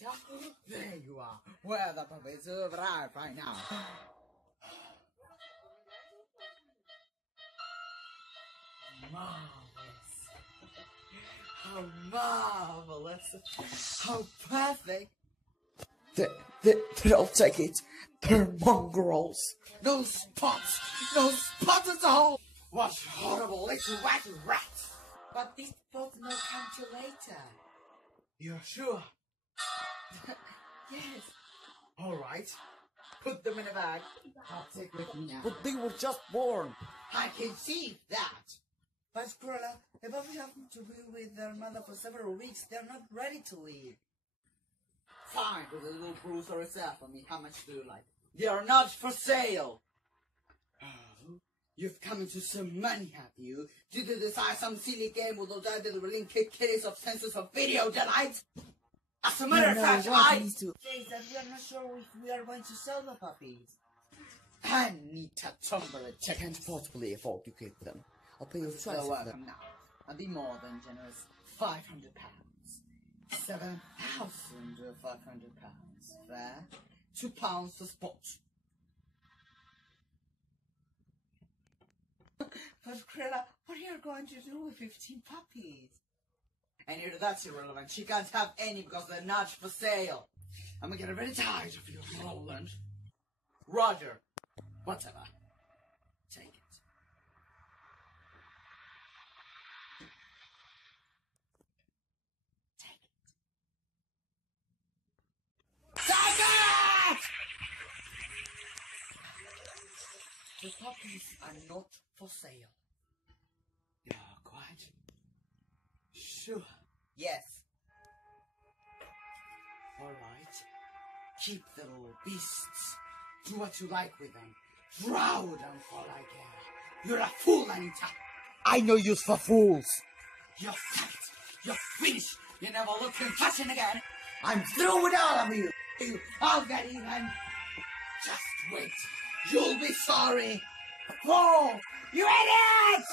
Anita. There you are. Where the puppies have arrived right now. Marvelous. How marvelous. How perfect. They'll take it. They're mongrels. No spots. No spots at all. What horrible little white rats. But these spots will come to later. You're sure? Yes. All right. Put them in a bag. I'll take with me now. But they were just born. I can see that. But Cruella, the puppies have to be with their mother for several weeks. They're not ready to leave. Fine, with a little bruise or a self for me. How much do you like? They are not for sale. Oh, you've come into some money, have you? Did you decide some silly game with those idle link kitties of senses of video delight? As a matter of fact, I say that we are not sure if we are going to sell the puppies. Anita Tomberich, I can't possibly afford to keep them. I'll pay you twice for them. Welcome now. I'll be more than generous. £500. 7,500 pounds. Fair? £2 for spot. But Cruella, what are you going to do with 15 puppies? And that's irrelevant. She can't have any because they're not for sale. I'm getting very tired of you, Roland. Roger. Whatever. Take it. Take it. Take it! The puppies are not for sale. You're quite sure? Yes. All right. Keep the little beasts. Do what you like with them. Drown them for all I care. You're a fool, Anita. I no use for fools. You're sacked. You're finished. You never look in fashion again. I'm through with all of you. I'll get even. Just wait. You'll be sorry. Oh, you idiot!